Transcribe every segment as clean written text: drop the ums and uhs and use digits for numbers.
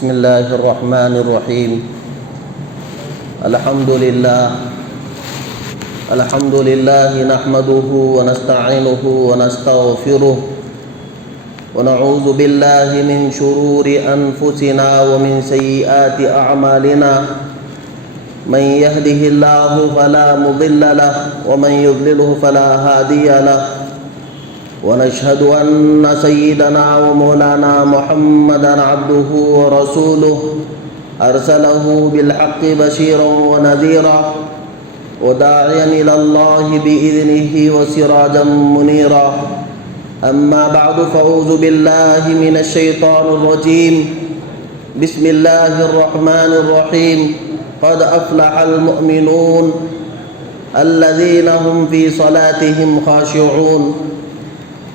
بسم الله الرحمن الرحيم. الحمد لله نحمده ونستعينه ونستغفره ونعوذ بالله من شرور أنفسنا ومن سيئات أعمالنا. من يهده الله فلا مضل له ومن يضلله فلا هادي له. ونشهد أن سيدنا ومولانا محمدا عبده ورسوله أرسله بالحق بشيرا ونذيرا وداعيا إلى الله بإذنه وسراجا منيرا. أما بعد فأعوذ بالله من الشيطان الرجيم. بسم الله الرحمن الرحيم. قد أفلح المؤمنون الذين هم في صلاتهم خاشعون.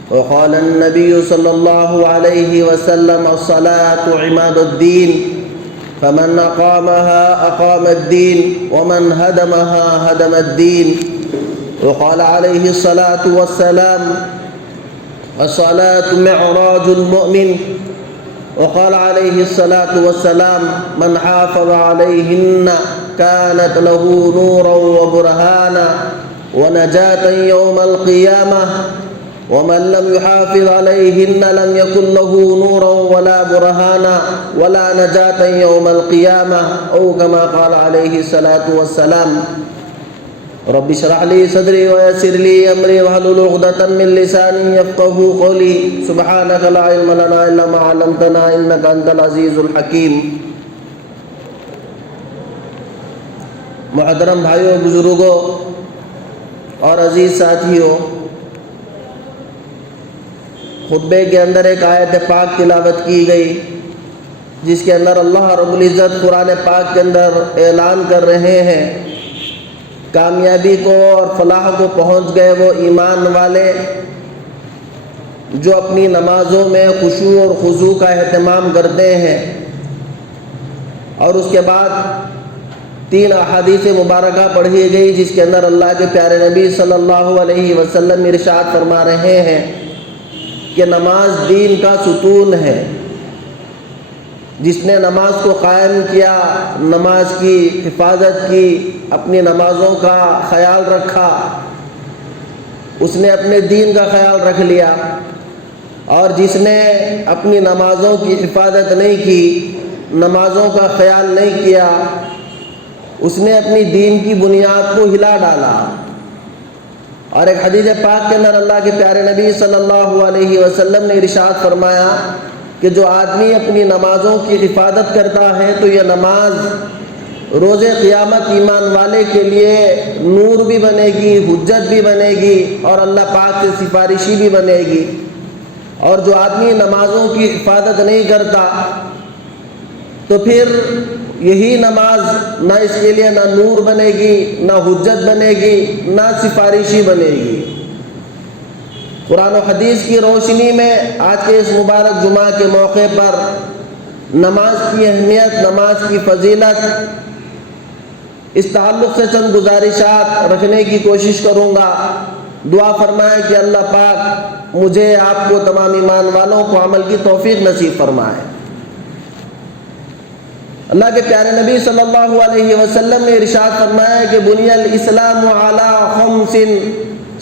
وقال النبي صلى الله عليه وسلم الصلاة عماد الدين فمن أقامها أقام الدين ومن هدمها هدم الدين. وقال عليه الصلاة والسلام الصلاة معراج المؤمن. وقال عليه الصلاة والسلام من حافظ عليهن كانت له نورا وبرهانا ونجاة يوم القيامة ومن لم يحافظ عليهن لم يكن له نورا ولا برهانا ولا نجاة يوم القيامة أو كما قال عليه الصلاة والسلام. رب اشرح لي صدري ويسر لي أمري واحلل عقدة من لساني يفقهوا قولي. سبحانك لا علم لنا إلا ما علمتنا إنك أنت العزيز الحكيم. محترم بھائیوں، بزرگوں اور عزیز ساتھیوں، خطبے کے اندر ایک آیت پاک تلاوت کی گئی جس کے اندر اللہ رب العزت قرآن پاک کے اندر اعلان کر رہے ہیں کامیابی کو اور فلاح کو پہنچ گئے وہ ایمان والے جو اپنی نمازوں میں خشوع اور خضوع کا اہتمام کرتے ہیں. اور اس کے بعد 3 احادیث مبارکہ پڑھی گئی جس کے اندر اللہ کے پیارے نبی صلی اللہ علیہ وسلم ارشاد فرما رہے ہیں کہ نماز دین کا ستون ہے. جس نے نماز کو قائم کیا، نماز کی حفاظت کی، اپنی نمازوں کا خیال رکھا، اس نے اپنے دین کا خیال رکھ لیا. اور جس نے اپنی نمازوں کی حفاظت نہیں کی، نمازوں کا خیال نہیں کیا، اس نے اپنی دین کی بنیاد کو ہلا ڈالا. اور ایک حدیث پاک کے اندر اللہ کے پیارے نبی صلی اللہ علیہ وسلم نے ارشاد فرمایا کہ جو آدمی اپنی نمازوں کی حفاظت کرتا ہے تو یہ نماز روز قیامت ایمان والے کے لیے نور بھی بنے گی، حجت بھی بنے گی اور اللہ پاک سے سفارشی بھی بنے گی. اور جو آدمی نمازوں کی حفاظت نہیں کرتا تو پھر یہی نماز نہ اس کے لیے نہ نور بنے گی، نہ حجت بنے گی، نہ سفارشی بنے گی. قرآن و حدیث کی روشنی میں آج کے اس مبارک جمعہ کے موقع پر نماز کی اہمیت، نماز کی فضیلت، اس تعلق سے چند گزارشات رکھنے کی کوشش کروں گا. دعا فرمائے کہ اللہ پاک مجھے، آپ کو، تمام ایمان والوں کو عمل کی توفیق نصیب فرمائے. اللہ کے پیارے نبی صلی اللہ علیہ وسلم نے ارشاد فرمایا کہ بنی الاسلام علی 5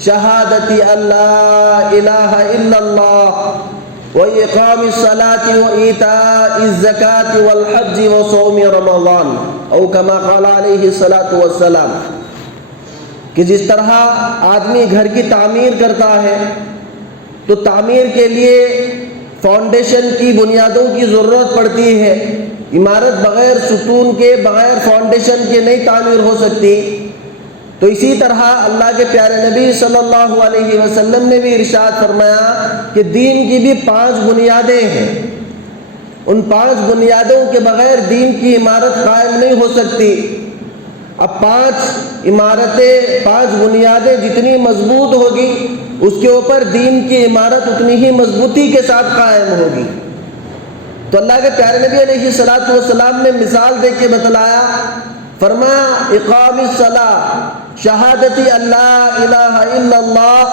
شہادت اللہ الہ الا اللہ واقام الصلاة وایتاء الزکاة والحج وصوم رمضان او کما قال علیہ الصلاۃ والسلام. کہ جس طرح آدمی گھر کی تعمیر کرتا ہے تو تعمیر کے لیے فاؤنڈیشن کی بنیادوں کی ضرورت پڑتی ہے. عمارت بغیر ستون کے، بغیر فاؤنڈیشن کے نہیں تعمیر ہو سکتی. تو اسی طرح اللہ کے پیارے نبی صلی اللہ علیہ وسلم نے بھی ارشاد فرمایا کہ دین کی بھی 5 بنیادیں ہیں. ان 5 بنیادوں کے بغیر دین کی عمارت قائم نہیں ہو سکتی. اب 5 عمارتیں، 5 بنیادیں جتنی مضبوط ہوگی اس کے اوپر دین کی عمارت اتنی ہی مضبوطی کے ساتھ قائم ہوگی. تو اللہ کے پیارے نبی علیہ الصلاۃ والسلام نے مثال دے کے بتلایا، فرمایا اقام الصلاۃ شہادتی اللہ الہ الا اللہ،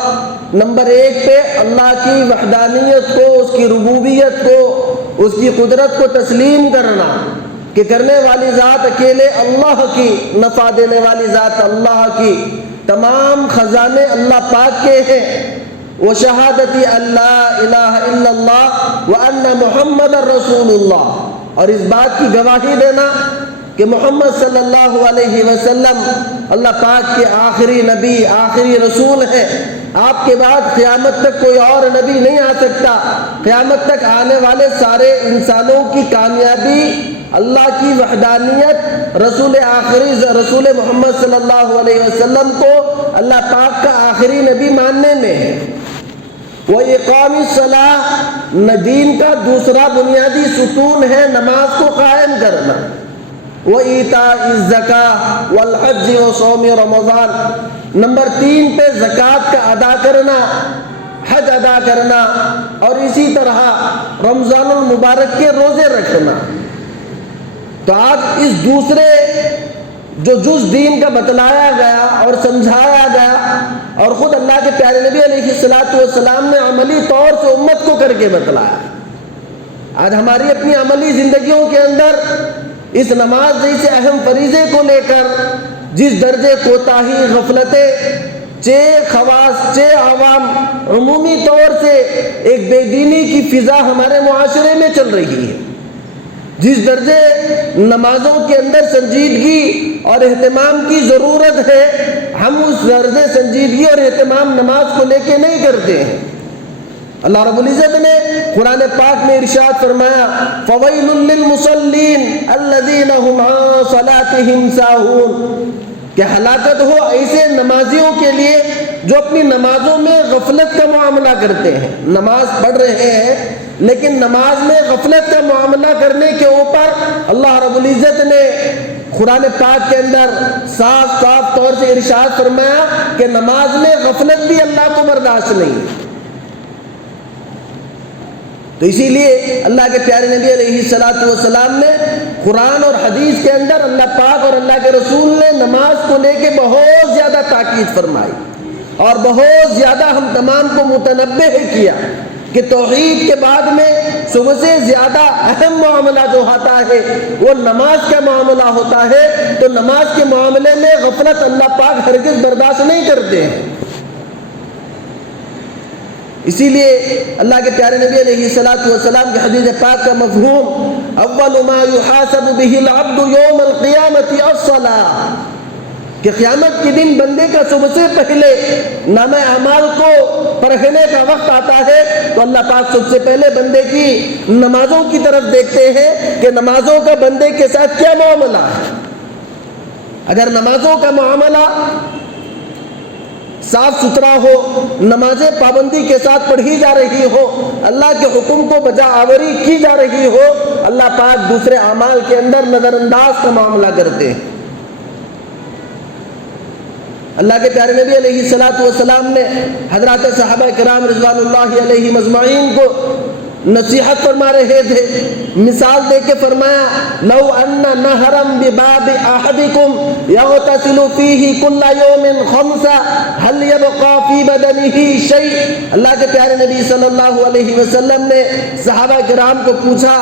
نمبر 1 پہ اللہ کی وحدانیت کو، اس کی ربوبیت کو اس کی قدرت کو تسلیم کرنا کہ کرنے والی ذات اکیلے اللہ کی، نفع دینے والی ذات اللہ کی، تمام خزانے اللہ پاک کے ہیں، وہ شہادتی اللہ الہ الا اللہ وان محمد رسول اللہ، اور اس بات کی گواہی دینا کہ محمد صلی اللہ علیہ وسلم اللہ پاک کے آخری نبی، آخری رسول ہیں۔ آپ کے بعد قیامت تک کوئی اور نبی نہیں آ سکتا۔ قیامت تک آنے والے سارے انسانوں کی کامیابی اللہ کی وحدانیت، رسول آخری رسول محمد صلی اللہ علیہ وسلم کو اللہ پاک کا آخری نبی ماننے میں ہے۔ وَإِقَامِ الصَّلَاةِ، دین کا دوسرا بنیادی ستون ہے نماز کو قائم کرنا۔ وَإِيتَاءِ الزَّكَاةِ وَالْحَجِّ وَصَوْمِ رمضان، نمبر 3 پہ زکوٰۃ کا ادا کرنا، حج ادا کرنا، اور اسی طرح رمضان المبارک کے روزے رکھنا۔ تو آج اس دوسرے جو جز دین کا بتلایا گیا اور سمجھایا گیا، اور خود اللہ کے پیارے نبی علیہ الصلوۃ والسلام نے عملی طور سے امت کو کر کے بتلایا، آج ہماری اپنی عملی زندگیوں کے اندر اس نماز جیسے اہم فریضے کو لے کر جس درجے کوتاہی، غفلتیں، خواص عوام، عمومی طور سے ایک بے دینی کی فضا ہمارے معاشرے میں چل رہی ہے، جس درجے نمازوں کے اندر سنجیدگی اور اہتمام کی ضرورت ہے، ہم اس درجے سنجیدگی اور اہتمام نماز کو لے کے نہیں کرتے ہیں۔ اللہ رب العزت نے قرآن پاک میں ارشاد فرمایا فَوَيْلٌ لِّلْمُصَلِّينَ الَّذِينَ هُمْ عَن صَلَاتِهِمْ سَاهُونَ، کہ ہلاکت ہو ایسے نمازیوں کے لیے جو اپنی نمازوں میں غفلت کا معاملہ کرتے ہیں، نماز پڑھ رہے ہیں لیکن نماز میں غفلت کا معاملہ کرنے کے اوپر اللہ رب العزت نے قرآن پاک کے اندر صاف طور سے ارشاد فرمایا کہ نماز میں غفلت بھی اللہ کو برداشت نہیں۔ تو اسی لیے اللہ کے پیارے نبی علیہ الصلوۃ والسلام نے قرآن اور حدیث کے اندر اللہ پاک اور اللہ کے رسول نے نماز کو لے کے بہت زیادہ تاکید فرمائی، اور بہت زیادہ ہم تمام کو متنبہ کیا کہ توحید کے بعد میں سب سے زیادہ اہم معاملہ جو ہوتا ہے وہ نماز کا معاملہ ہوتا ہے، تو نماز کے معاملے میں غفلت اللہ پاک ہرگز برداشت نہیں کرتے ہیں۔ اسی لیے اللہ کے پیارے نبی علیہ الصلوۃ والسلام کے حدیث پاک کا مفہوم اول ما یحاسب به العبد یوم القیامۃ الصلاۃ، کہ قیامت کے دن بندے کا سب سے پہلے نامہ اعمال کو پرکھنے کا وقت آتا ہے تو اللہ پاک سب سے پہلے بندے کی نمازوں کی طرف دیکھتے ہیں کہ نمازوں کا بندے کے ساتھ کیا معاملہ ہے۔ اگر نمازوں کا معاملہ صاف ستھرا ہو، نمازیں پابندی کے ساتھ پڑھی جا رہی ہو، اللہ کے حکم کو بجا آوری کی جا رہی ہو، اللہ پاک دوسرے اعمال کے اندر نظر انداز کا معاملہ کرتے ہیں۔ اللہ کے پیارے نبی علیہ الصلوۃ والسلام نے حضرات صحابہ کرام رضوان اللہ علیہم اجمعین کو نصیحت فرما رہے تھے، مثال دے کے فرمایا لو ان نہرا بباب احدکم یغتسل فیہ کل یوم خمسا هل یبقى فی بدنہ شیء۔ اللہ کے پیارے نبی صلی اللہ علیہ وسلم نے صحابہ کرام کو پوچھا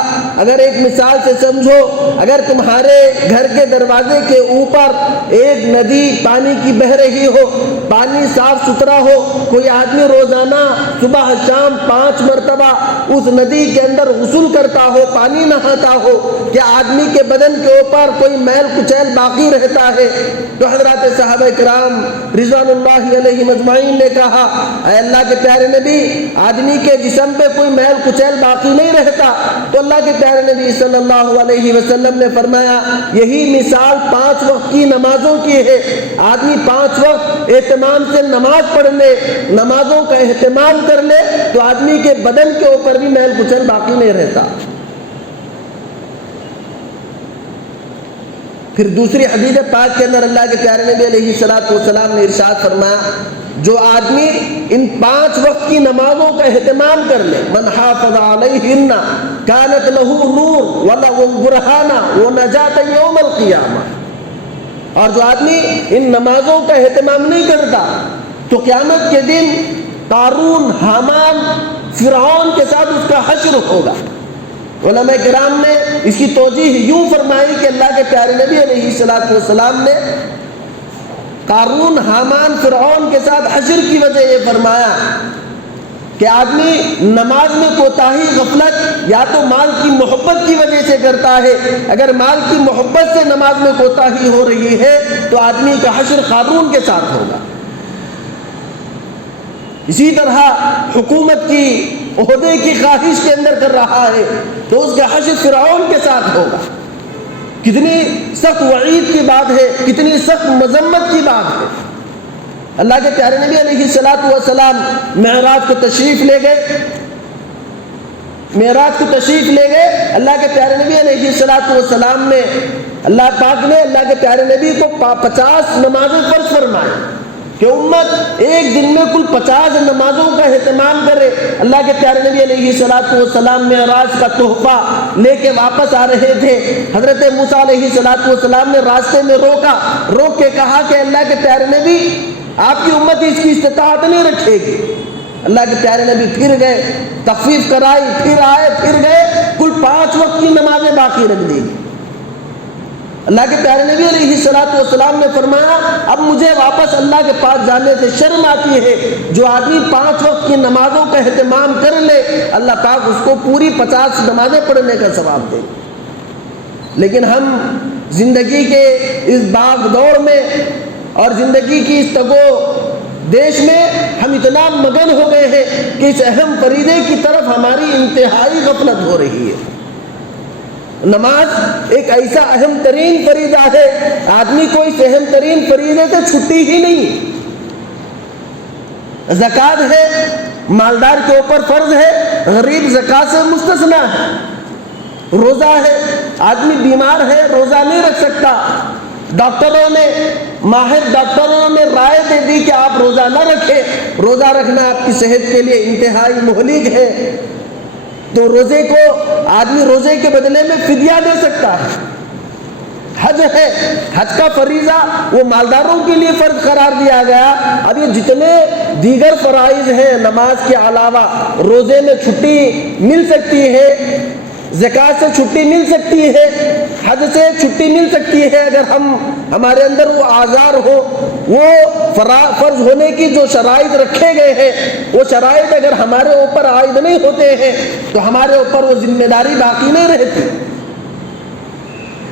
اگر ایک مثال سے سمجھو، اگر تمہارے گھر کے دروازے کے اوپر ایک ندی پانی کی بہہ رہی ہو، پانی صاف ستھرا ہو، کوئی آدمی روزانہ صبح شام 5 مرتبہ اس ندی کے اندر غسل کرتا ہو، پانی نہاتا ہو، کہ آدمی کے بدن کے اوپر کوئی میل کچیل باقی رہتا ہے؟ تو حضرات صحابہ کرام رضوان اللہ علیہ مجمعین نے کہا اے اللہ کے پیارے نبی، آدمی کے جسم پہ کوئی میل کچیل باقی نہیں رہتا۔ تو اللہ کے پیارے نبی صلی اللہ علیہ وسلم نے فرمایا یہی مثال 5 وقت کی نمازوں کی ہے۔ آدمی 5 وقت اہتمام سے نماز پڑھ لے، نمازوں کا اہتمام کر لے تو آدمی کے بدن کے اوپر بھی میل کچیل باقی نہیں رہتا۔ پھر دوسری حدیث پاک کے اندر اللہ کے پیارے نبی علیہ الصلوۃ والسلام نے ارشاد فرمایا جو آدمی ان 5 وقت کی نمازوں کا اہتمام کر لے، من حافظ علیہن کانت لہ نور وله برہانہ ونجات یوم القیامہ، اور جو آدمی ان نمازوں کا اہتمام نہیں کرتا تو قیامت کے دن قارون، حامان، فرعون کے ساتھ اس کا حشر ہوگا۔ علماء کرام نے اس کی توجیہ یوں فرمائی کہ اللہ کے پیارے نبی علیہ الصلوۃ والسلام نے قارون، حامان، فرعون کے ساتھ حشر کی وجہ یہ فرمایا کہ آدمی نماز میں کوتاہی، غفلت یا تو مال کی محبت کی وجہ سے کرتا ہے۔ اگر مال کی محبت سے نماز میں کوتاہی ہو رہی ہے تو آدمی کا حشر قارون کے ساتھ ہوگا۔ اسی طرح حکومت کی، عہدے کی خواہش کے اندر کر رہا ہے تو اس کا حشر فرعون کے ساتھ ہوگا۔ کتنی سخت وعید کی بات ہے، کتنی سخت مذمت کی بات ہے۔ اللہ کے پیارے نبی علیہ الصلوۃ والسلام معراج کو تشریف لے گئے۔ اللہ کے پیارے نبی علیہ الصلوۃ والسلام نے، اللہ پاک نے اللہ کے پیارے نبی کو 50 نمازیں فرض فرمائیں کہ امت ایک دن میں کل 50 نمازوں کا اہتمام کرے۔ اللہ کے پیارے نبی علیہ الصلوۃ والسلام معراج کا تحفہ لے کے واپس آ رہے تھے۔ حضرت موسیٰ علیہ الصلوۃ والسلام نے راستے میں روک کے کہا کہ اللہ کے پیارے نبی، آپ کی امت اس کی استطاعت نہیں رکھے گی۔ اللہ کے پیارے نبی پھر گئے، تخفیف کرائی، پھر آئے، پھر گئے، کل 5 وقت کی نمازیں باقی رکھ دی۔ اللہ کے پیارے نبی علیہ الصلوۃ والسلام نے فرمایا اب مجھے واپس اللہ کے پاس جانے سے شرم آتی ہے۔ جو آدمی 5 وقت کی نمازوں کا اہتمام کر لے اللہ پاک اس کو پوری 50 نمازیں پڑھنے کا ثواب دے۔ لیکن ہم زندگی کے اس باغ دوڑ میں اور زندگی کی اس تگو دیش میں ہم اتنا مگن ہو گئے ہیں کہ اس اہم فریضے کی طرف ہماری انتہائی غفلت ہو رہی ہے۔ نماز ایک ایسا اہم ترین فریضہ ہے، آدمی کو اس اہم ترین فریضے سے چھٹی ہی نہیں۔ زکوٰۃ ہے، مالدار کے اوپر فرض ہے، غریب زکوٰۃ سے مستثنیٰ ہے۔ روزہ ہے، آدمی بیمار ہے، روزہ نہیں رکھ سکتا، ماہر ڈاکٹروں نے رائے دے دی کہ آپ روزہ نہ رکھیں، روزہ رکھنا آپ کی صحت کے لیے انتہائی مہلک ہے، تو روزے کو آدمی روزے کے بدلے میں فدیہ دے سکتا ہے۔ حج ہے، حج کا فریضہ وہ مالداروں کے لیے فرض قرار دیا گیا۔ اب یہ جتنے دیگر فرائض ہیں، نماز کے علاوہ روزے میں چھٹی مل سکتی ہے، زکوٰۃ سے چھٹی مل سکتی ہے، حج سے چھٹی مل سکتی ہے، اگر ہمارے اندر وہ آزار ہو، وہ فرض ہونے کی جو شرائط رکھے گئے ہیں وہ شرائط اگر ہمارے اوپر عائد نہیں ہوتے ہیں تو ہمارے اوپر وہ ذمہ داری باقی نہیں رہتی۔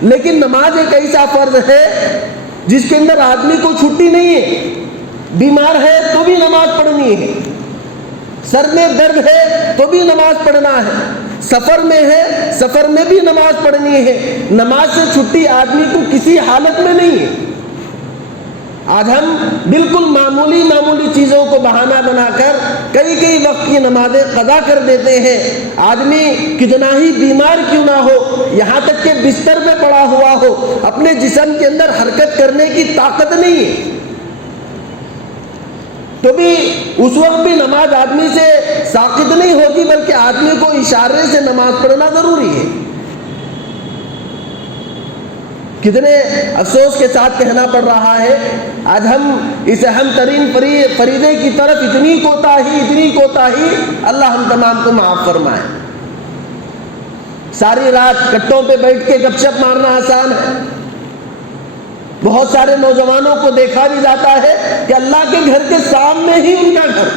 لیکن نماز ایک ایسا فرض ہے جس کے اندر آدمی کو چھٹی نہیں ہے، بیمار ہے تو بھی نماز پڑھنی ہے، سر میں درد ہے تو بھی نماز پڑھنا ہے، سفر میں ہے، سفر میں بھی نماز پڑھنی ہے۔ نماز سے چھٹی آدمی کو کسی حالت میں نہیں ہے۔ آج ہم بالکل معمولی چیزوں کو بہانہ بنا کر کئی وقت کی نمازیں قضا کر دیتے ہیں۔ آدمی کتنا ہی بیمار کیوں نہ ہو، یہاں تک کہ بستر پہ پڑا ہوا ہو، اپنے جسم کے اندر حرکت کرنے کی طاقت نہیں ہے، تو بھی اس وقت بھی نماز آدمی سے ساقط نہیں ہوتی، بلکہ آدمی کو اشارے سے نماز پڑھنا ضروری ہے۔ کتنے افسوس کے ساتھ کہنا پڑ رہا ہے، آج ہم اس اہم ترین فریضے کی طرف اتنی کوتاہی، اللہ ہم تمام کو معاف فرمائے۔ ساری رات کٹوں پہ بیٹھ کے گپ شپ مارنا آسان ہے۔ بہت سارے نوجوانوں کو دیکھا بھی جاتا ہے کہ اللہ کے گھر کے سامنے ہی ان کا گھر،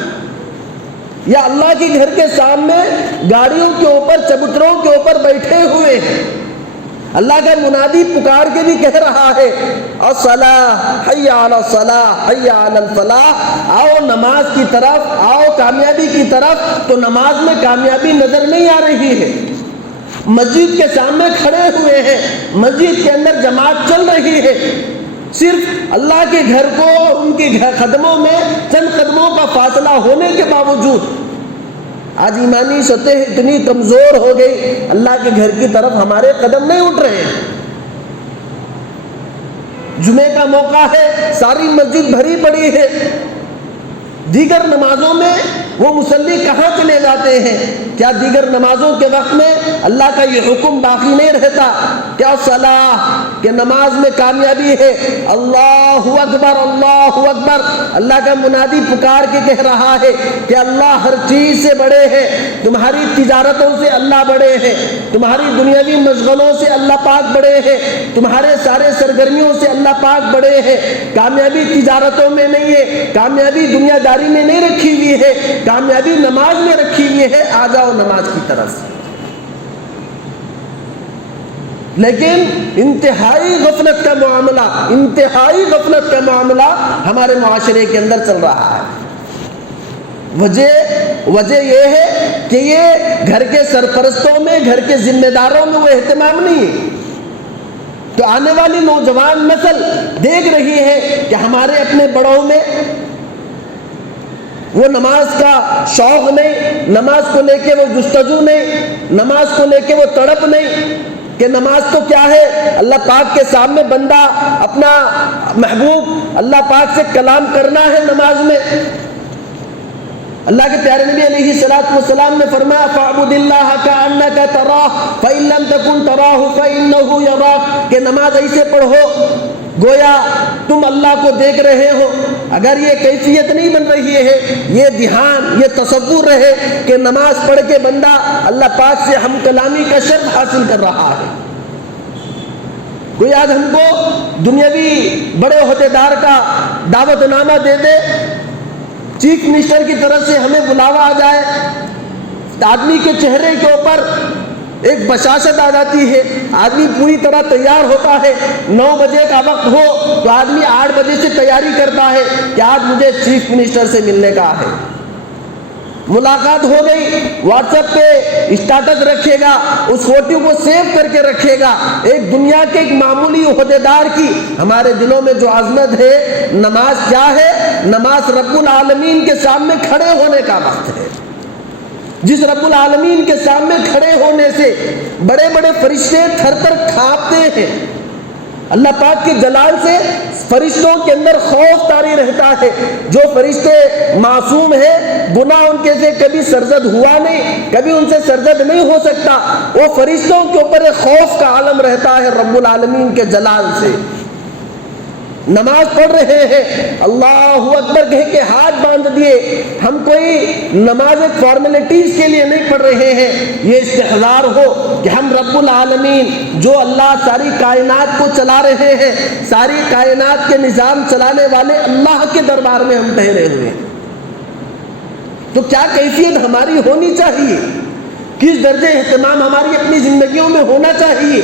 یا اللہ کے گھر کے سامنے گاڑیوں کے اوپر، چبوتروں کے اوپر بیٹھے ہوئے ہیں۔ اللہ کا منادی پکار کے بھی کہہ رہا ہے الصلاۃ، حی علی الصلاۃ، حی علی الفلاح، آؤ نماز کی طرف، آؤ کامیابی کی طرف، تو نماز میں کامیابی نظر نہیں آ رہی ہے۔ مسجد کے سامنے کھڑے ہوئے ہیں، مسجد کے اندر جماعت چل رہی ہے، صرف اللہ کے گھر کو اور ان کے قدموں میں چند قدموں کا فاصلہ ہونے کے باوجود آج ایمانی سطح اتنی کمزور ہو گئی، اللہ کے گھر کی طرف ہمارے قدم نہیں اٹھ رہے ہیں۔ جمعے کا موقع ہے، ساری مسجد بھری پڑی ہے، دیگر نمازوں میں وہ مصلی کہاں چلے جاتے ہیں؟ کیا دیگر نمازوں کے وقت میں اللہ کا یہ حکم باقی نہیں رہتا؟ کیا صلاح کہ نماز میں کامیابی ہے؟ اللہ اکبر اللہ اکبر، اللہ کا منادی پکار کے کہہ رہا ہے کہ اللہ ہر چیز سے بڑے ہیں، تمہاری تجارتوں سے اللہ بڑے ہیں، تمہاری دنیاوی مشغلوں سے اللہ پاک بڑے ہیں، تمہارے سارے سرگرمیوں سے اللہ پاک بڑے ہیں۔ کامیابی تجارتوں میں نہیں ہے، کامیابی دنیا داری میں نہیں رکھی ہوئی ہے، کامیابی نماز میں رکھی ہوئی ہے۔ آ جاؤ نماز کی طرف۔ لیکن انتہائی غفلت کا معاملہ، انتہائی غفلت کا معاملہ ہمارے معاشرے کے اندر چل رہا ہے۔ وجہ یہ ہے کہ یہ گھر کے سرپرستوں میں، گھر کے ذمہ داروں میں وہ اہتمام نہیں ہے۔ تو آنے والی نوجوان نسل دیکھ رہی ہے کہ ہمارے اپنے بڑوں میں وہ نماز کا شوق نہیں، نماز کو لے کے وہ جستجو نہیں، نماز کو لے کے وہ تڑپ نہیں کہ نماز تو کیا ہے، اللہ پاک کے سامنے بندہ اپنا محبوب اللہ پاک سے کلام کرنا ہے نماز میں۔ اللہ کے پیارے نبی علیہ الصلوۃ والسلام نے فرمایا فاعبد اللہ کأنک تراہ فإن لم تکن تراہ فإنہ یراک، کہ نماز ایسے پڑھو گویا تم اللہ کو دیکھ رہے ہو۔ اگر یہ کیفیت نہیں بن رہی ہے، یہ دھیان، یہ تصور رہے کہ نماز پڑھ کے بندہ اللہ پاک سے ہم کلامی کا شرف حاصل کر رہا ہے۔ کوئی آج ہم کو دنیاوی بڑے عہدیدار کا دعوت نامہ دے دے، چیف منسٹر کی طرف سے ہمیں بلاوا آ جائے، آدمی کے چہرے کے اوپر ایک بشاشت آ جاتی ہے، آدمی پوری طرح تیار ہوتا ہے۔ 9 بجے کا وقت ہو تو آدمی 8 بجے سے تیاری کرتا ہے کہ آج مجھے چیف منسٹر سے ملنے کا ہے۔ ملاقات ہو گئی، واٹس ایپ پہ اسٹیٹس رکھے گا، اس فوٹو کو سیو کر کے رکھے گا۔ ایک دنیا کے ایک معمولی عہدیدار کی ہمارے دلوں میں جو عظمت ہے، نماز کیا ہے؟ نماز رب العالمین کے سامنے کھڑے ہونے کا وقت ہے، جس رب العالمین کے سامنے کھڑے ہونے سے بڑے بڑے فرشتے تھر تھر کانپتے ہیں۔ اللہ پاک کے جلال سے فرشتوں کے اندر خوف طاری رہتا ہے۔ جو فرشتے معصوم ہیں، گناہ ان کے سے کبھی سرزد ہوا نہیں، کبھی ان سے سرزد نہیں ہو سکتا، وہ فرشتوں کے اوپر ایک خوف کا عالم رہتا ہے رب العالمین کے جلال سے۔ نماز پڑھ رہے ہیں، اللہ اکبر کہہ کے ہاتھ باندھ دیے، ہم کوئی نماز فارمیلٹیز کے لیے نہیں پڑھ رہے ہیں، یہ استحضار ہو کہ ہم رب العالمین جو اللہ ساری کائنات کو چلا رہے ہیں، ساری کائنات کے نظام چلانے والے اللہ کے دربار میں ہم ٹھہرے ہوئے ہیں۔ تو کیا کیفیت ہماری ہونی چاہیے، کس درجے اہتمام ہماری اپنی زندگیوں میں ہونا چاہیے،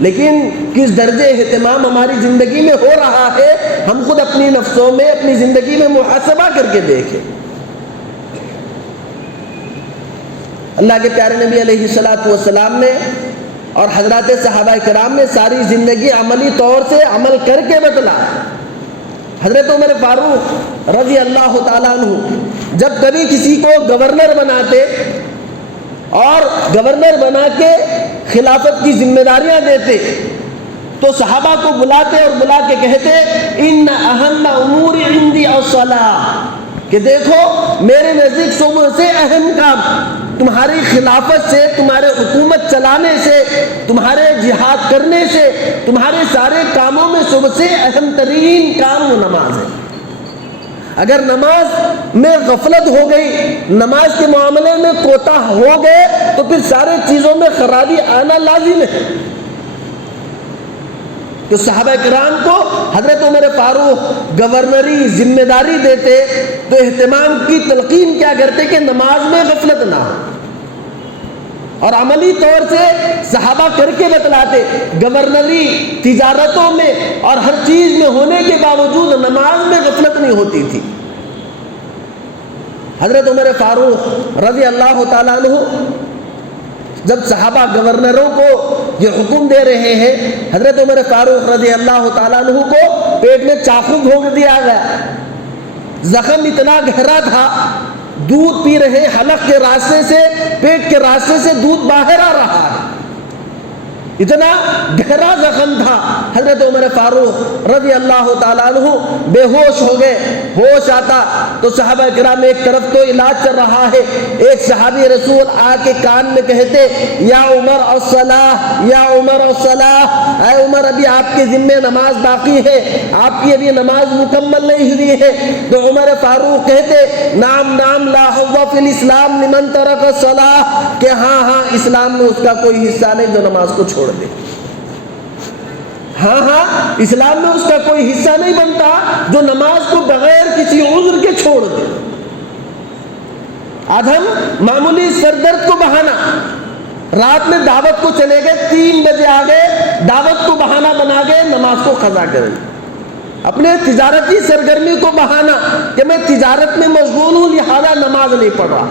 لیکن کس درجے اہتمام ہماری زندگی میں ہو رہا ہے، ہم خود اپنی نفسوں میں، اپنی زندگی میں محاسبہ کر کے دیکھیں۔ اللہ کے پیارے نبی علیہ الصلوۃ والسلام نے اور حضرات صحابہ کرام نے ساری زندگی عملی طور سے عمل کر کے بتلایا۔ حضرت عمر فاروق رضی اللہ تعالیٰ عنہ جب کبھی کسی کو گورنر بناتے اور گورنر بنا کے خلافت کی ذمہ داریاں دیتے تو صحابہ کو بلاتے اور بلا کے کہتے ان اہم امور عندی الصلاۃ، کہ دیکھو میرے نزدیک سب سے اہم کام تمہاری خلافت سے، تمہارے حکومت چلانے سے، تمہارے جہاد کرنے سے، تمہارے سارے کاموں میں سب سے اہم ترین کام وہ نماز ہے۔ اگر نماز میں غفلت ہو گئی، نماز کے معاملے میں کوتاہ ہو گئے تو پھر سارے چیزوں میں خرابی آنا لازم ہے۔ تو صحابہ کرام کو حضرت عمر فاروق گورنری ذمہ داری دیتے تو اہتمام کی تلقین کیا کرتے کہ نماز میں غفلت نہ ہو، اور عملی طور سے صحابہ کر کے بتلاتے، گورنری تجارتوں میں اور ہر چیز میں ہونے کے باوجود نماز میں غفلت نہیں ہوتی تھی۔ حضرت عمر فاروق رضی اللہ تعالیٰ عنہ جب صحابہ گورنروں کو یہ حکم دے رہے ہیں، حضرت عمر فاروق رضی اللہ تعالیٰ عنہ کو پیٹ میں چاقو گھونک دیا گیا، زخم اتنا گہرا تھا، دودھ پی رہے، حلق کے راستے سے، پیٹ کے راستے سے دودھ باہر آ رہا ہے، اتنا گہرا زخم تھا. حضرت عمر فاروق رضی اللہ تعالیٰ عنہ بے ہوش ہو گئے. ہوش آتا تو صحابہ کرام ایک طرف تو علاج چل رہا ہے, ایک صحابی رسول آ کے کان میں کہتے یا عمر الصلاۃ, یا عمر الصلاۃ, اے عمر ابھی آپ کے ذمے نماز باقی ہے, آپ کی ابھی نماز مکمل نہیں ہوئی ہے. تو عمر فاروق کہتے نام نام لا حظ فی الاسلام لمن ترک الصلاۃ, کہ ہاں ہاں اسلام میں اس کا کوئی حصہ نہیں جو نماز کو چھوڑ دے. ہاں ہاں اسلام میں اس کا کوئی حصہ نہیں بنتا جو نماز کو بغیر کسی عذر کے چھوڑ دے. آج ہم معمولی سر درد کو بہانا, رات میں دعوت کو چلے گئے, 3 بجے آ گئے, دعوت کو بہانہ بنا گئے, نماز کو قضا کریں. اپنے تجارتی سرگرمی کو بہانا کہ میں تجارت میں مشغول ہوں لہذا نماز نہیں پڑھ رہا.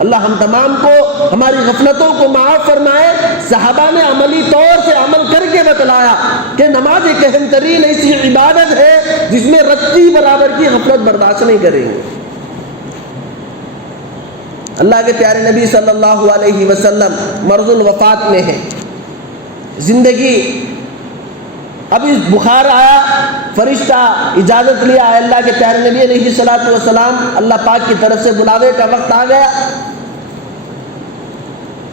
اللہ ہم تمام کو ہماری غفلتوں کو معاف فرمائے. صحابہ نے عملی طور سے عمل کر کے بتلایا کہ نماز ایک اہم ترین ایسی عبادت ہے جس میں رتی برابر کی غفلت برداشت نہیں کریں گے. اللہ کے پیارے نبی صلی اللہ علیہ وسلم مرض الوفات میں ہیں, زندگی اب اس بخار آیا, فرشتہ اجازت لیا, اللہ کے پیارے نبی علیہ الصلوۃ والسلام اللہ پاک کی طرف سے بلاوے کا وقت آ گیا.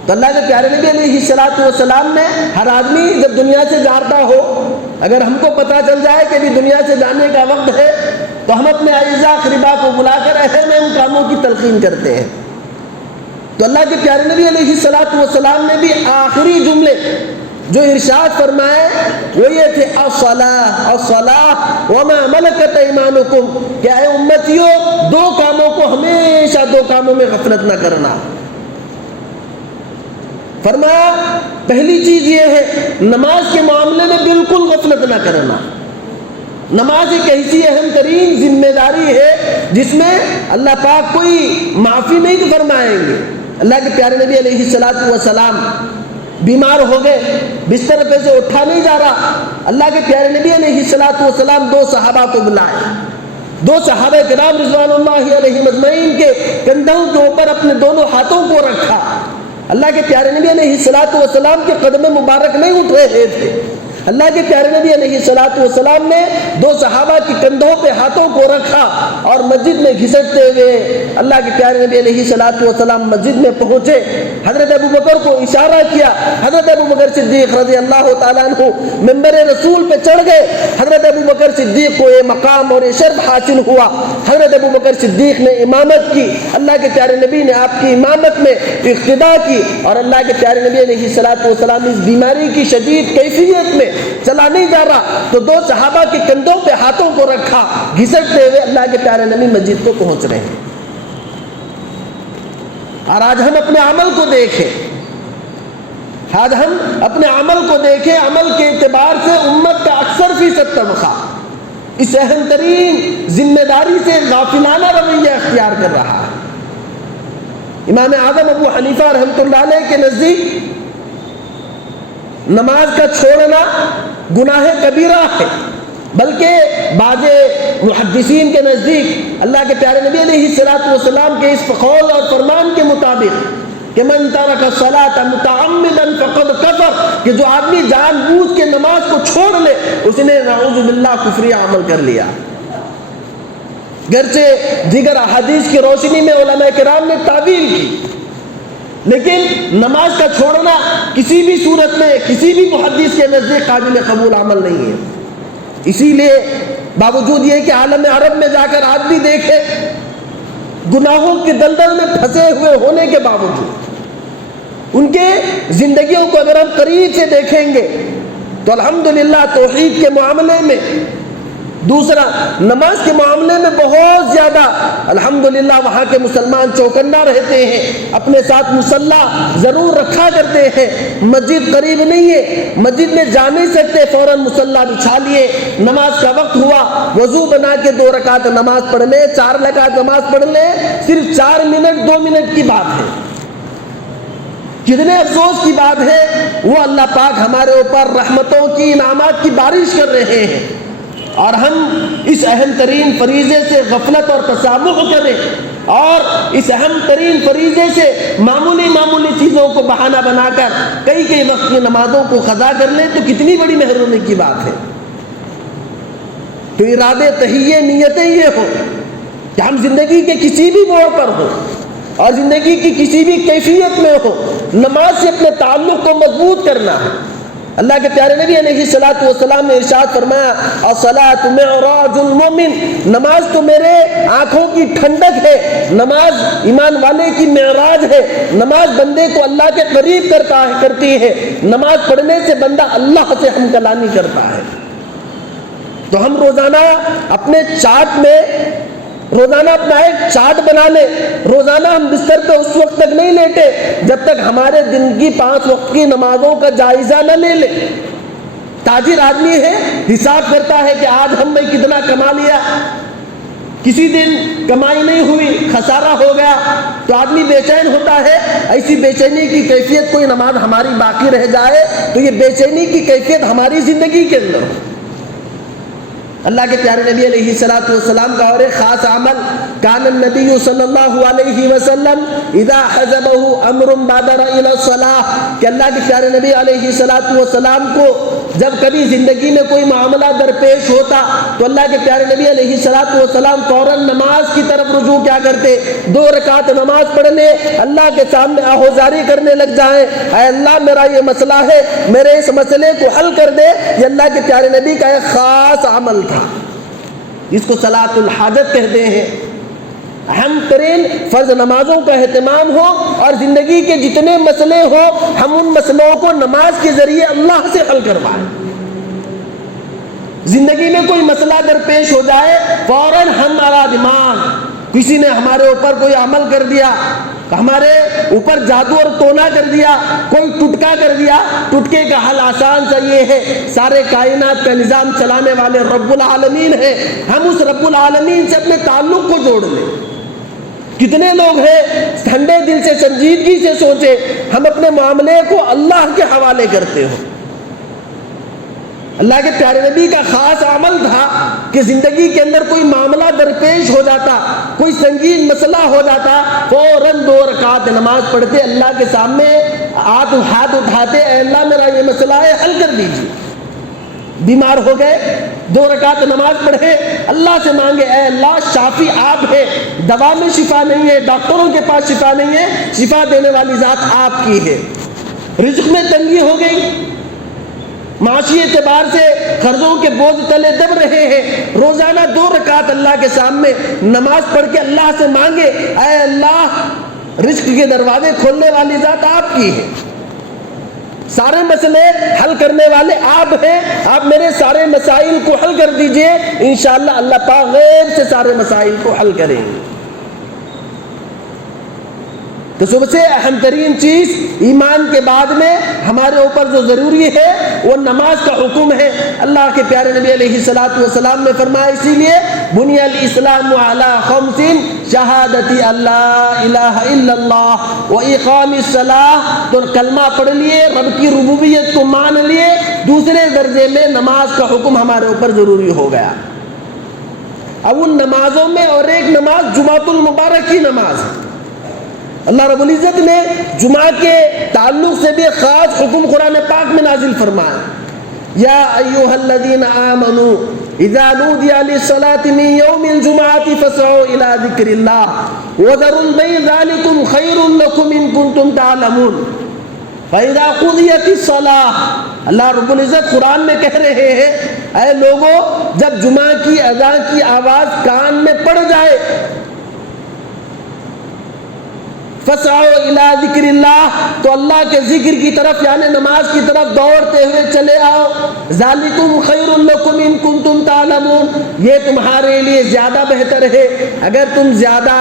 تو اللہ کے پیارے نبی علیہ الصلوۃ والسلام نے, ہر آدمی جب دنیا سے جاتا ہو, اگر ہم کو پتہ چل جائے کہ بھی دنیا سے جانے کا وقت ہے تو ہم اپنے اعزاء اقربا کو بلا کر اہم اہم کاموں کی تلقین کرتے ہیں. تو اللہ کے پیارے نبی علیہ الصلوۃ والسلام نے بھی آخری جملے جو ارشاد فرمائے وہ یہ تھے الصلاۃ الصلاۃ وما ملکت ایمانکم, کہ اے امتیوں 2 کاموں کو ہمیشہ 2 کاموں میں غفلت نہ کرنا. فرمایا پہلی چیز یہ ہے نماز کے معاملے میں بالکل غفلت نہ کرنا. نماز ایک ایسی اہم ترین ذمہ داری ہے جس میں اللہ پاک کوئی معافی نہیں فرمائیں گے. اللہ کے پیارے نبی علیہ الصلوۃ والسلام بیمار ہو گئے, بستر پہ سے اٹھا نہیں جا رہا. اللہ کے پیارے نبی علیہ الصلوۃ والسلام 2 صحابہ کو بلائے. 2 صحابہ کرام رضوان اللہ علیہم اجمعین کے کندھوں کے اوپر اپنے دونوں ہاتھوں کو رکھا. اللہ کے پیارے نبی علیہ الصلوۃ والسلام کے قدم مبارک نہیں اٹھ رہے تھے. اللہ کے پیارے نبی علیہ الصلوۃ والسلام نے 2 صحابہ کی کندھوں پہ ہاتھوں کو رکھا اور مسجد میں گھسٹتے ہوئے اللہ کے پیارے نبی علیہ الصلوۃ والسلام مسجد میں پہنچے. حضرت ابو بکر کو اشارہ کیا. حضرت ابو بکر صدیق رضی اللہ تعالیٰ عنہ منبر رسول پہ چڑھ گئے. حضرت ابو بکر صدیق کو یہ مقام اور یہ شرف حاصل ہوا. حضرت ابو بکر صدیق نے امامت کی. اللہ کے پیارے نبی نے آپ کی امامت میں اقتدا کی اور اللہ کے پیارے نبی علیہ الصلوۃ والسلام اس بیماری کی شدید کیفیت میں چلا نہیں جا رہا تو 2 صحابہ کے کندھوں پہ ہاتھوں کو رکھا, گھسٹتے ہوئے اللہ کے پیارے نبی مسجد کو پہنچ رہے ہیں. اور آج ہم اپنے عمل کو دیکھیں, آج ہم اپنے عمل کو دیکھیں, عمل کے اعتبار سے امت کا اکثر فیصد طبقہ اس اہم ترین ذمہ داری سے غافلانہ رویہ اختیار کر رہا ہے. امام اعظم ابو حنیفہ رحمۃ اللہ علیہ کے نزدیک نماز کا چھوڑنا گناہ کبیرہ ہے, بلکہ بعض محدثین کے نزدیک اللہ کے پیارے نبی علیہ الصلوۃ والسلام کے اس قول اور فرمان کے مطابق کہ من ترک الصلاۃ متعمدا فقد کفر, کہ جو آدمی جان بوجھ کے نماز کو چھوڑ لے اس نے نعوذ باللہ کفری عمل کر لیا. گرچہ دیگر احادیث کی روشنی میں علماء کرام نے تعبیر کی, لیکن نماز کا چھوڑنا کسی بھی صورت میں کسی بھی محدث کے نزدیک قابل قبول عمل نہیں ہے. اسی لیے باوجود یہ کہ عالم عرب میں جا کر آدمی دیکھے گناہوں کے دلدل میں پھنسے ہوئے ہونے کے باوجود ان کے زندگیوں کو اگر ہم قریب سے دیکھیں گے تو الحمدللہ توحید کے معاملے میں, دوسرا نماز کے معاملے میں بہت زیادہ الحمدللہ وہاں کے مسلمان چوکندہ رہتے ہیں, اپنے ساتھ مصلی ضرور رکھا کرتے ہیں. مسجد قریب نہیں ہے, مسجد میں جا نہیں سکتے, فوراً مصلی بچھا لیے, نماز کا وقت ہوا وضو بنا کے 2 رکعت نماز پڑھ لے, 4 رکعت نماز پڑھ لے, صرف 4 منٹ 2 منٹ کی بات ہے. کتنے افسوس کی بات ہے, وہ اللہ پاک ہمارے اوپر رحمتوں کی انعامات کی بارش کر رہے ہیں. اور ہم اس اہم ترین فریضے سے غفلت اور تسامح کریں اور اس اہم ترین فریضے سے معمولی چیزوں کو بہانہ بنا کر کئی وقت کی نمازوں کو قضا کر لیں تو کتنی بڑی محرومی کی بات ہے۔ تو ارادے تہیے نیتیں یہ ہو کہ ہم زندگی کے کسی بھی موڑ پر ہو اور زندگی کی کسی بھی کیفیت میں ہو، نماز سے اپنے تعلق کو مضبوط کرنا ہے۔ اللہ کے پیارے نبی علیہ الصلوۃ والسلام نے ارشاد فرمایا الصلاۃ معراج المؤمن، نماز تو میرے آنکھوں کی ٹھنڈک ہے، نماز ایمان والے کی معراج ہے، نماز بندے کو اللہ کے قریب کرتی ہے، نماز پڑھنے سے بندہ اللہ سے ہم کلامی کرتا ہے۔ تو ہم روزانہ اپنے چارٹ میں روزانہ اپنا ایک چارٹ بنا لیں، روزانہ ہم بستر پہ اس وقت تک نہیں لیٹے جب تک ہمارے دن کی 5 وقت کی نمازوں کا جائزہ نہ لے لیں۔ تاجر آدمی ہے، حساب کرتا ہے کہ آج ہم نے کتنا کما لیا، کسی دن کمائی نہیں ہوئی، خسارہ ہو گیا تو آدمی بے چین ہوتا ہے۔ ایسی بے چینی کی کیفیت کوئی نماز ہماری باقی رہ جائے تو یہ بے چینی کی کیفیت ہماری زندگی کے اندر ہو۔ اللہ کے پیارے نبی علیہ الصلوۃ والسلام کا اور ایک خاص عمل، کان النبی صلی اللہ علیہ وسلم اذا حزبه امر بادر الى الصلاۃ، کہ اللہ کے پیارے نبی علیہ الصلوۃ والسلام کو جب کبھی زندگی میں کوئی معاملہ درپیش ہوتا تو اللہ کے پیارے نبی علیہ الصلوۃ والسلام فوراً نماز کی طرف رجوع کیا کرتے، 2 رکعت نماز پڑھنے، اللہ کے سامنے آہوزاری کرنے لگ جائیں، اے اللہ میرا یہ مسئلہ ہے، میرے اس مسئلے کو حل کر دے۔ یہ اللہ کے پیارے نبی کا ایک خاص عمل تھا جس کو صلاۃ الحاجت کہتے ہیں۔ اہم ترین فرض نمازوں کا اہتمام ہو اور زندگی کے جتنے مسئلے ہوں ہم ان مسئلوں کو نماز کے ذریعے اللہ سے حل کروائیں۔ زندگی میں کوئی مسئلہ درپیش ہو جائے فوراً ہمارا دماغ، کسی نے ہمارے اوپر کوئی عمل کر دیا، ہمارے اوپر جادو اور ٹونا کر دیا، کوئی ٹٹکا کر دیا، ٹٹکے کا حل آسان سا یہ ہے، سارے کائنات کا نظام چلانے والے رب العالمین ہیں، ہم اس رب العالمین سے اپنے تعلق کو جوڑ لیں۔ کتنے لوگ ہیں ٹھنڈے دل سے سنجیدگی سے سوچے ہم اپنے معاملے کو اللہ کے حوالے کرتے ہو۔ اللہ کے پیارے نبی کا خاص عمل تھا کہ زندگی کے اندر کوئی معاملہ درپیش ہو جاتا، کوئی سنگین مسئلہ ہو جاتا، فوراً 2 رکعت نماز پڑھتے، اللہ کے سامنے ہاتھ اٹھاتے، اے اللہ میرا یہ مسئلہ ہے حل کر دیجیے۔ بیمار ہو گئے 2 رکعت نماز پڑھے، اللہ سے مانگے اے اللہ شافی آپ ہے، دوا میں شفا نہیں ہے، ڈاکٹروں کے پاس شفا نہیں ہے، شفا دینے والی ذات آپ کی ہے۔ رزق میں تنگی ہو گئی، معاشی اعتبار سے قرضوں کے بوجھ تلے دب رہے ہیں، روزانہ 2 رکعت اللہ کے سامنے نماز پڑھ کے اللہ سے مانگے اے اللہ رزق کے دروازے کھولنے والی ذات آپ کی ہے، سارے مسئلے حل کرنے والے آپ ہیں، آپ میرے سارے مسائل کو حل کر دیجئے، انشاءاللہ اللہ پاک غیب سے سارے مسائل کو حل کریں گے۔ تو سب سے اہم ترین چیز ایمان کے بعد میں ہمارے اوپر جو ضروری ہے وہ نماز کا حکم ہے۔ اللہ کے پیارے نبی علیہ الصلوۃ والسلام نے فرمایا اسی لیے بنی الاسلام علی 5 شہادت اللہ الہ الا اللہ و اقام الصلاۃ، تو کلمہ پڑھ لیے، رب کی ربوبیت کو مان لیے، دوسرے درجے میں نماز کا حکم ہمارے اوپر ضروری ہو گیا۔ اب ان نمازوں میں اور ایک نماز جمعۃ المبارک کی نماز ہے۔ اللہ رب العزت نے جمعہ کے تعلق سے بھی خاص حکم قرآن پاک میں نازل فرمایا، یا ایھا الذین آمنوا اذا نودی للصلاۃ من یوم الجمعۃ فاسعوا الی ذکر اللہ وذروا البیع ذلکم خیر لکم ان کنتم تعلمون فاذا قضیت الصلاۃ۔ اللہ رب العزت قرآن میں کہہ رہے ہیں اے لوگوں جب جمعہ کی اذان کی آواز کان میں پڑ جائے فسعوا الی ذکر اللہ، تو اللہ کے ذکر کی طرف یعنی نماز کی طرف دوڑتے ہوئے چلے آؤ، ذالکم خیر لکم ان کنتم تعلمون، یہ تمہارے لیے زیادہ بہتر ہے اگر تم زیادہ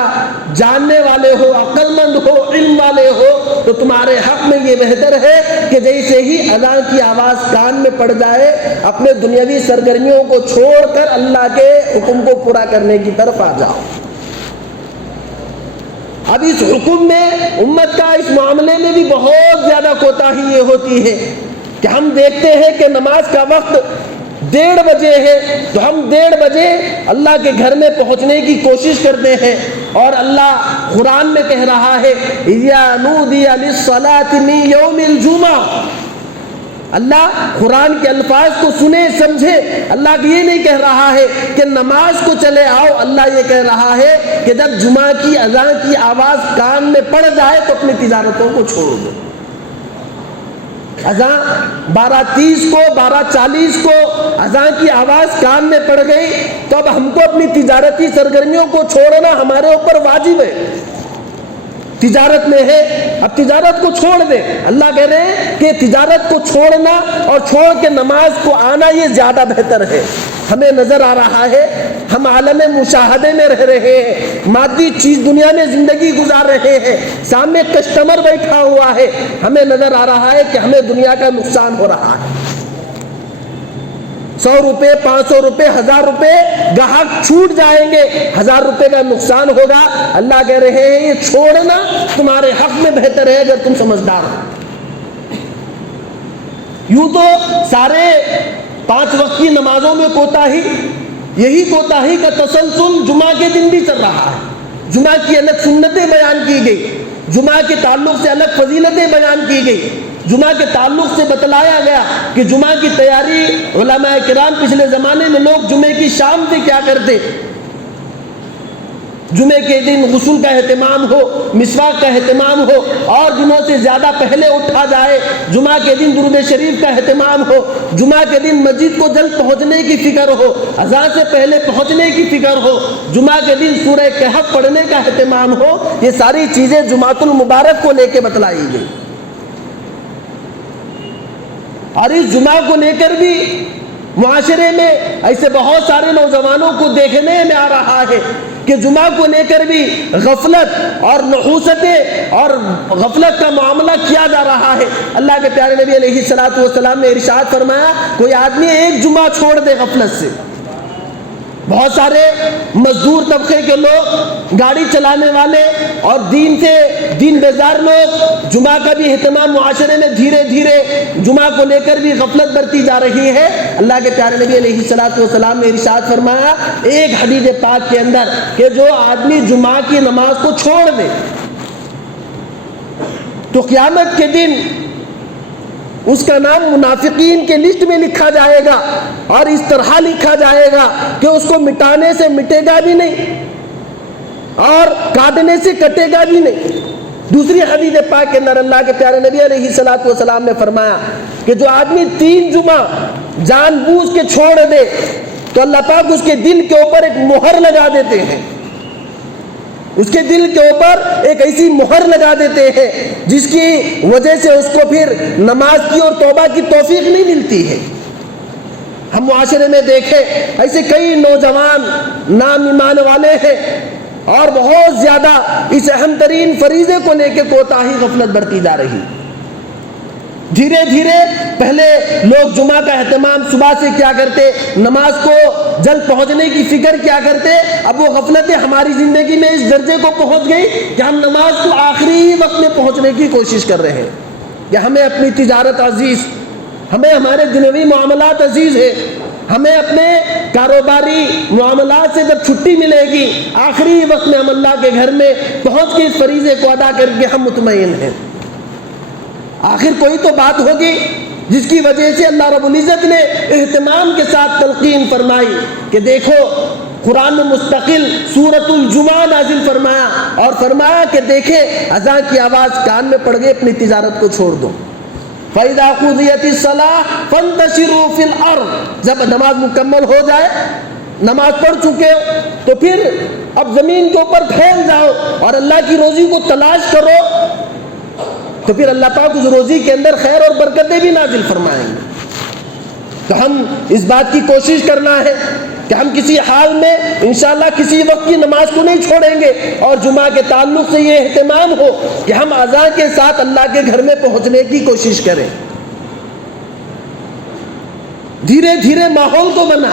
جاننے والے ہو، عقل مند ہو، علم والے ہو تو تمہارے حق میں یہ بہتر ہے کہ جیسے ہی اذان کی آواز کان میں پڑ جائے اپنے دنیاوی سرگرمیوں کو چھوڑ کر اللہ کے حکم کو پورا کرنے کی طرف آ جاؤ۔ اب اس حکم میں امت کا اس معاملے میں بھی بہت زیادہ کوتاہی یہ ہوتی ہے کہ ہم دیکھتے ہیں کہ نماز کا وقت 1:30 بجے ہے تو ہم 1:30 بجے اللہ کے گھر میں پہنچنے کی کوشش کرتے ہیں، اور اللہ قرآن میں کہہ رہا ہے اِذَا نُودِیَ لِلصَّلَاةِ مِن يَوْمِ الْجُمْعَةِ۔ اللہ قرآن کے الفاظ کو سنے سمجھے، اللہ یہ نہیں کہہ رہا ہے کہ نماز کو چلے آؤ، اللہ یہ کہہ رہا ہے کہ جب جمعہ کی اذان کی آواز کان میں پڑ جائے تو اپنی تجارتوں کو چھوڑ دو۔ اذان 12:30 کو 12:40 کو اذان کی آواز کان میں پڑ گئی تو اب ہم کو اپنی تجارتی سرگرمیوں کو چھوڑنا ہمارے اوپر واجب ہے۔ تجارت میں ہے، اب تجارت کو چھوڑ دے۔ اللہ کہہ رہے ہیں کہ تجارت کو چھوڑنا اور چھوڑ کے نماز کو آنا یہ زیادہ بہتر ہے۔ ہمیں نظر آ رہا ہے ہم عالم مشاہدے میں رہ رہے ہیں، مادی چیز دنیا میں زندگی گزار رہے ہیں، سامنے کسٹمر بیٹھا ہوا ہے، ہمیں نظر آ رہا ہے کہ ہمیں دنیا کا نقصان ہو رہا ہے۔ 100 روپے 500 روپے 1000 روپے گاہک چھوٹ جائیں گے، 1000 روپے کا نقصان ہوگا۔ اللہ کہہ رہے ہیں یہ چھوڑنا تمہارے حق میں بہتر ہے اگر تم سمجھدار ہو۔ یوں تو سارے 5 وقت کی نمازوں میں کوتاہی، یہی کوتاہی کا تسلسل جمعہ کے دن بھی چل رہا ہے۔ جمعہ کی الگ سنتیں بیان کی گئی، جمعہ کے تعلق سے الگ فضیلتیں بیان کی گئی، جمعہ کے تعلق سے بتلایا گیا کہ جمعہ کی تیاری علماء کرام پچھلے زمانے میں لوگ جمعے کی شام سے کیا کرتے۔ جمعے کے دن غسل کا اہتمام ہو، مسواک کا اہتمام ہو، اور دنوں سے زیادہ پہلے اٹھا جائے۔ جمعہ کے دن درود شریف کا اہتمام ہو، جمعہ کے دن مسجد کو جلد پہنچنے کی فکر ہو، اذان سے پہلے پہنچنے کی فکر ہو، جمعہ کے دن سورہ کہف پڑھنے کا اہتمام ہو۔ یہ ساری چیزیں جمعۃ المبارک کو لے کے بتلائی گئی، اور اس جمعہ کو لے کر بھی معاشرے میں ایسے بہت سارے نوجوانوں کو دیکھنے میں آ رہا ہے کہ جمعہ کو لے کر بھی غفلت اور نحوستیں اور غفلت کا معاملہ کیا جا رہا ہے۔ اللہ کے پیارے نبی علیہ الصلوۃ والسلام نے ارشاد فرمایا کوئی آدمی ایک جمعہ چھوڑ دے غفلت سے۔ بہت سارے مزدور طبقے کے لوگ، گاڑی چلانے والے اور دین سے دین بیزار لوگ، جمعہ کا بھی اہتمام معاشرے میں دھیرے دھیرے جمعہ کو لے کر بھی غفلت برتی جا رہی ہے۔ اللہ کے پیارے نبی علیہ الصلوۃ والسلام نے ارشاد فرمایا ایک حدیث پاک کے اندر کہ جو آدمی جمعہ کی نماز کو چھوڑ دے تو قیامت کے دن اس کا نام منافقین کے لسٹ میں لکھا جائے گا، اور اس طرح لکھا جائے گا کہ اس کو مٹانے سے مٹے گا بھی نہیں اور کاٹنے سے کٹے گا بھی نہیں۔ دوسری حدیث پاک کے اندر اللہ کے پیارے نبی علیہ الصلوۃ والسلام نے فرمایا کہ جو آدمی 3 جمعہ جان بوجھ کے چھوڑ دے تو اللہ پاک اس کے دل کے اوپر ایک مہر لگا دیتے ہیں، اس کے دل کے اوپر ایک ایسی مہر لگا دیتے ہیں جس کی وجہ سے اس کو پھر نماز کی اور توبہ کی توفیق نہیں ملتی ہے۔ ہم معاشرے میں دیکھیں ایسے کئی نوجوان نام ایمان والے ہیں اور بہت زیادہ اس اہم ترین فریضے کو لے کے کوتاہی غفلت برتی جا رہی۔ دھیرے دھیرے پہلے لوگ جمعہ کا اہتمام صبح سے کیا کرتے، نماز کو جلد پہنچنے کی فکر کیا کرتے، اب وہ غفلتیں ہماری زندگی میں اس درجے کو پہنچ گئی کہ ہم نماز کو آخری وقت میں پہنچنے کی کوشش کر رہے ہیں کہ ہمیں اپنی تجارت عزیز، ہمیں ہمارے دنیوی معاملات عزیز ہے، ہمیں اپنے کاروباری معاملات سے جب چھٹی ملے گی آخری وقت میں ہم اللہ کے گھر میں پہنچ کے اس فریضے کو ادا کر کے ہم مطمئن ہیں۔ آخر کوئی تو بات ہوگی جس کی وجہ سے اللہ رب العزت نے اہتمام کے ساتھ تلقین فرمائی کہ دیکھو قرآن میں مستقل سورۃ الجمعہ نازل فرمایا اور فرمایا کہ دیکھیں اذان کی آواز کان میں پڑ گئی اپنی تجارت کو چھوڑ دو۔ فَإِذَا قُضِيَتِ الصَّلَاةُ فَانتَشِرُوا فِي الْأَرْضِ، جب نماز مکمل ہو جائے، نماز پڑھ چکے ہو تو پھر اب زمین کے اوپر پھیل جاؤ اور اللہ کی روزی کو تلاش کرو، تو پھر اللہ پاک اس روزی کے اندر خیر اور برکتیں بھی نازل فرمائیں گے۔ تو ہم اس بات کی کوشش کرنا ہے کہ ہم کسی حال میں انشاءاللہ کسی وقت کی نماز کو نہیں چھوڑیں گے، اور جمعہ کے تعلق سے یہ اہتمام ہو کہ ہم اذان کے ساتھ اللہ کے گھر میں پہنچنے کی کوشش کریں۔ دھیرے دھیرے ماحول کو بنا،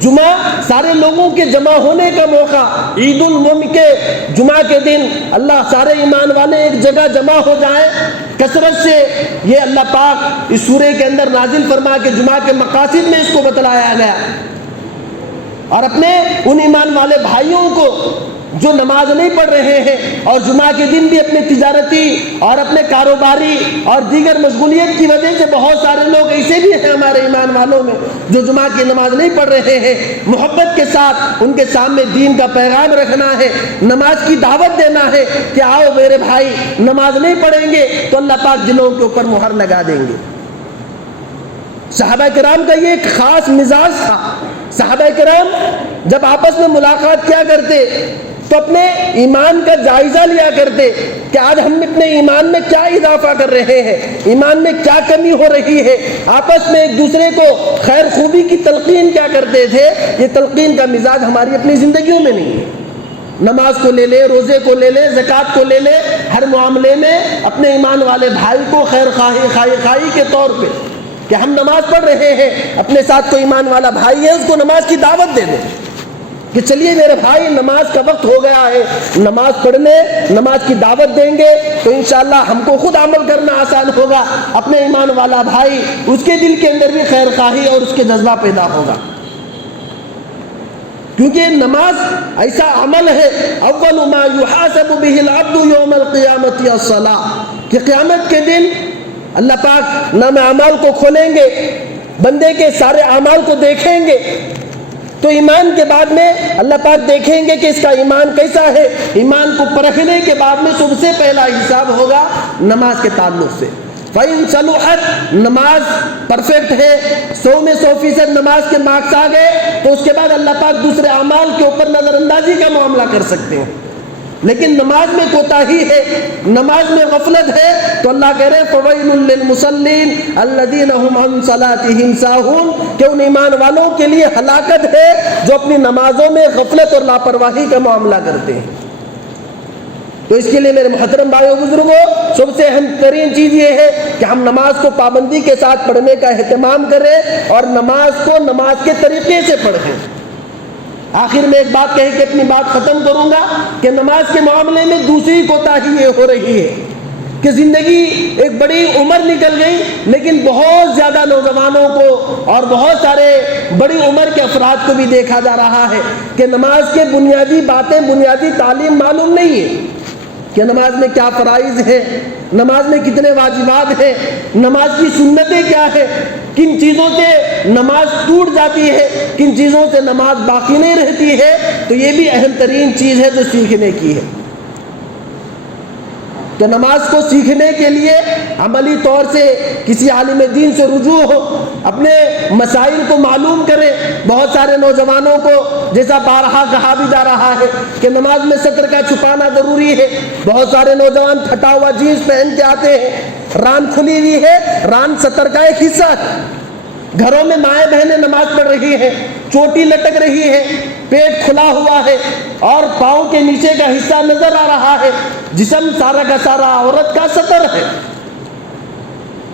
جمعہ سارے لوگوں کے جمع ہونے کا موقع، عید المم کے جمعہ کے دن اللہ سارے ایمان والے ایک جگہ جمع ہو جائیں کثرت سے، یہ اللہ پاک اس سورے کے اندر نازل فرما کے جمعہ کے مقاصد میں اس کو بتلایا گیا۔ اور اپنے ان ایمان والے بھائیوں کو جو نماز نہیں پڑھ رہے ہیں اور جمعہ کے دن بھی اپنے تجارتی اور اپنے کاروباری اور دیگر مشغولیت کی وجہ سے بہت سارے لوگ ایسے بھی ہیں ہمارے ایمان والوں میں جو جمعہ کی نماز نہیں پڑھ رہے ہیں، محبت کے ساتھ ان کے سامنے دین کا پیغام رکھنا ہے، نماز کی دعوت دینا ہے کہ آؤ میرے بھائی، نماز نہیں پڑھیں گے تو اللہ پاک دلوں کے اوپر مہر لگا دیں گے۔ صحابہ کرام کا یہ ایک خاص مزاج تھا۔ صحابہ کرام جب آپس میں ملاقات کیا کرتے تو اپنے ایمان کا جائزہ لیا کرتے کہ آج ہم اپنے ایمان میں کیا اضافہ کر رہے ہیں، ایمان میں کیا کمی ہو رہی ہے، آپس میں ایک دوسرے کو خیر خوبی کی تلقین کیا کرتے تھے۔ یہ تلقین کا مزاج ہماری اپنی زندگیوں میں نہیں ہے۔ نماز کو لے لے، روزے کو لے لے، زکوٰۃ کو لے لے، ہر معاملے میں اپنے ایمان والے بھائی کو خیر خواہی کے طور پہ کہ ہم نماز پڑھ رہے ہیں، اپنے ساتھ کوئی ایمان والا بھائی ہے اس کو نماز کی دعوت دے دیں کہ چلیے میرے بھائی نماز کا وقت ہو گیا ہے، نماز پڑھنے، نماز کی دعوت دیں گے تو انشاءاللہ ہم کو خود عمل کرنا آسان ہوگا، اپنے ایمان والا بھائی اس کے دل کے اندر بھی خیر خواہی اور اس کے جذبہ پیدا ہوگا۔ کیونکہ نماز ایسا عمل ہے اول ما یحاسب به العبد یوم القیامت الصلاۃ کہ قیامت کے دن اللہ پاک نام اعمال کو کھولیں گے، بندے کے سارے اعمال کو دیکھیں گے تو ایمان کے بعد میں اللہ پاک دیکھیں گے کہ اس کا ایمان کیسا ہے۔ ایمان کو پرکھنے کے بعد میں سب سے پہلا حساب ہوگا نماز کے تعلق سے۔ فَإِن صَلُحَتْ نماز پرفیکٹ ہے، 100 میں 100% نماز کے مارکس آ گئے تو اس کے بعد اللہ پاک دوسرے اعمال کے اوپر نظر اندازی کا معاملہ کر سکتے ہیں۔ لیکن نماز میں کوتاہی ہے، نماز میں غفلت ہے تو اللہ کہہ رہے فَوَيْلٌ لِّلْمُصَلِّينَ الَّذِينَ هُمْ عَن صَلَاتِهِمْ سَاهُونَ کہ ان ایمان والوں کے لیے ہلاکت ہے جو اپنی نمازوں میں غفلت اور لاپرواہی کا معاملہ کرتے ہیں۔ تو اس کے لیے میرے محترم بھائیو بزرگوں، سب سے اہم ترین چیز یہ ہے کہ ہم نماز کو پابندی کے ساتھ پڑھنے کا اہتمام کریں اور نماز کو نماز کے طریقے سے پڑھیں۔ آخر میں ایک بات کہہ کے اپنی بات ختم کروں گا کہ نماز کے معاملے میں دوسری کوتاہی یہ ہو رہی ہے کہ زندگی ایک بڑی عمر نکل گئی لیکن بہت زیادہ نوجوانوں کو اور بہت سارے بڑی عمر کے افراد کو بھی دیکھا جا رہا ہے کہ نماز کے بنیادی باتیں، بنیادی تعلیم معلوم نہیں ہے کہ نماز میں کیا فرائض ہیں، نماز میں کتنے واجبات ہیں، نماز کی سنتیں کیا ہیں، کن چیزوں سے نماز ٹوٹ جاتی ہے، کن چیزوں سے نماز باقی نہیں رہتی ہے۔ تو یہ بھی اہم ترین چیز ہے جو سیکھنے کی ہے۔ تو نماز کو سیکھنے کے لیے عملی طور سے کسی عالم دین سے رجوع ہو، اپنے مسائل کو معلوم کرے۔ بہت سارے نوجوانوں کو جیسا بارہا کہا بھی جا رہا ہے کہ نماز میں سطر کا چھپانا ضروری ہے۔ بہت سارے نوجوان پھٹا ہوا جینس پہن کے آتے ہیں، ران کھلی ہوئی ہے، ران سطر کا ایک حصہ ہے۔ گھروں میں مائیں بہنیں نماز پڑھ رہی ہیں، چوٹی لٹک رہی ہے، پیٹ کھلا ہوا ہے اور پاؤں کے نیچے کا حصہ نظر آ رہا ہے، جسم سارا کا سارا عورت کا سطر ہے۔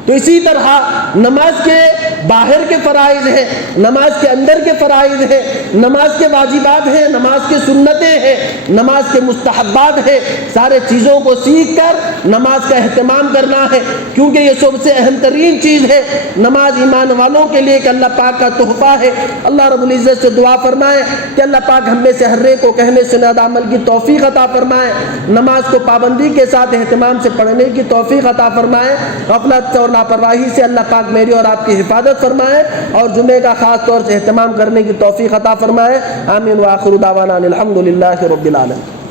تو اسی طرح نماز کے باہر کے فرائض ہیں، نماز کے اندر کے فرائض ہیں، نماز کے واجبات ہیں، نماز کے سنتیں ہیں، نماز کے مستحبات ہیں۔ سارے چیزوں کو سیکھ کر نماز کا اہتمام کرنا ہے کیونکہ یہ سب سے اہم ترین چیز ہے۔ نماز ایمان والوں کے لیے ایک اللہ پاک کا تحفہ ہے۔ اللہ رب العزت سے دعا فرمائے کہ اللہ پاک ہم میں سے ہر ایک کو کہنے سنت عمل کی توفیق عطا فرمائے، نماز کو پابندی کے ساتھ اہتمام سے پڑھنے کی توفیق عطا فرمائے، غفلت اور لاپرواہی سے اللہ پاک میری اور آپ کی حفاظت فرمائے اور جمعے کا خاص طور سے اہتمام کرنے کی توفیق عطا فرمائے۔ آمین وآخر دعوانا الحمدللہ رب العالمین۔